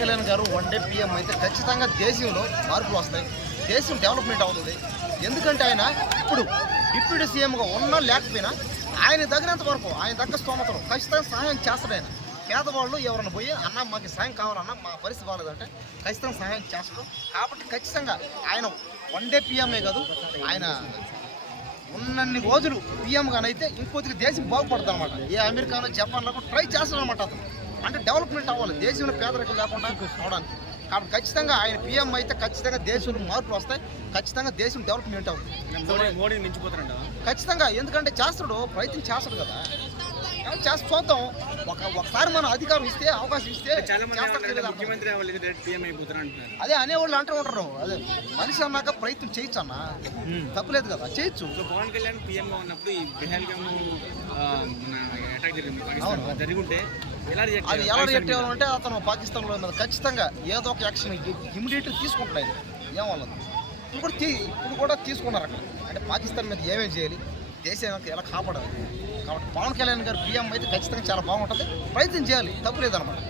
కళ్యాణ్ గారు one day PM అయితే ఖచ్చితంగా దేశంలో మార్పులు వస్తాయి, దేశం డెవలప్మెంట్ అవుతుంది. ఎందుకంటే ఆయన ఇప్పుడు డిప్యూటీ సీఎంగా ఉన్నా లేకపోయినా ఆయన తగినంత వరకు ఆయన దగ్గర స్తోమతలు ఖచ్చితంగా సహాయం చేస్తాడు. ఆయన పేదవాళ్ళు ఎవరైనా పోయి అన్న మాకు సాయం కావాలన్నా మా పరిస్థితి బాగాలేదంటే ఖచ్చితంగా సహాయం చేస్తాడు. కాబట్టి ఖచ్చితంగా ఆయన వన్ డే పీఎంఏ కాదు, ఆయన ఉన్నన్ని రోజులు పీఎంగానైతే ఇంకొద్దిగా దేశం బాగుపడుతుంది అనమాట. ఏ అమెరికాలో జపాన్లో కూడా ట్రై చేస్తాడు అనమాట. అతను అంటే డెవలప్మెంట్ అవ్వాలి, దేశంలో పేదరికం లేకుండా అవడానికి. కాబట్టి ఖచ్చితంగా ఆయన పీఎం అయితే ఖచ్చితంగా దేశంలో మార్పులు వస్తాయి, ఖచ్చితంగా దేశం డెవలప్మెంట్ అవుతుంది. మోడీ మించిపోతారంట ఖచ్చితంగా, ఎందుకంటే చేస్తాడు, ప్రయత్నం చేస్తాడు కదా. చేసి చూద్దాం, ఒకసారి మనం అధికారం ఇస్తే, అవకాశం ఇస్తే ముఖ్యమంత్రి పీఎం అయిపోతారు అంటున్నారు. అదే అనేవాళ్ళు అంటూ ఉంటారు. అదే మనిషి అన్నాక ప్రయత్నం చేయొచ్చు అన్న, తప్పులేదు కదా, చేయొచ్చు. పవన్ కళ్యాణ్ పీఎంగా ఉన్నప్పుడు ఈ బెహల్గామ్ అటాక్ జరిగింది పాకిస్తాన్ జరిగింటే అది ఎలా రియాక్ట్ అవ్వాలంటే అతను పాకిస్తాన్లో మీద ఖచ్చితంగా ఏదో ఒక యాక్షన్ ఇమీడియట్గా తీసుకుంటాడు. ఆయన ఏమవ్వదు, ఇప్పుడు కూడా తీసుకున్నారు అక్కడ. అంటే పాకిస్తాన్ మీద ఏమేమి చేయాలి, దేశానికి ఎలా కాపాడాలి. కాబట్టి పవన్ కళ్యాణ్ గారు పీఎం అయితే ఖచ్చితంగా చాలా బాగుంటుంది, ప్రయత్నం చేయాలి, తప్పు లేదనమాట.